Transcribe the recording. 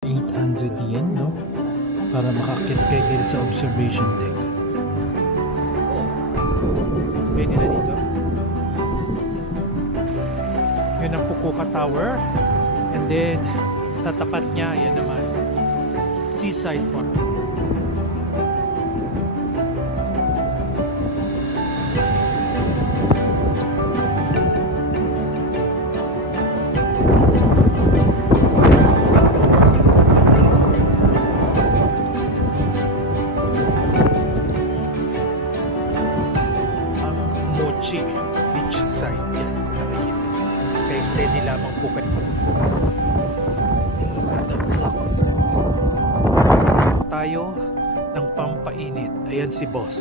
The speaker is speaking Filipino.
800 yen, no? Para makakit kayo dito sa observation deck. Pwede na dito. Yun ang Fukuoka Tower. And then, sa tapat niya, yan naman. Seaside Park. Beach side yan kung nakikita kaya steady lamang po kayo. Tayo ng pampainit. Ayan si boss.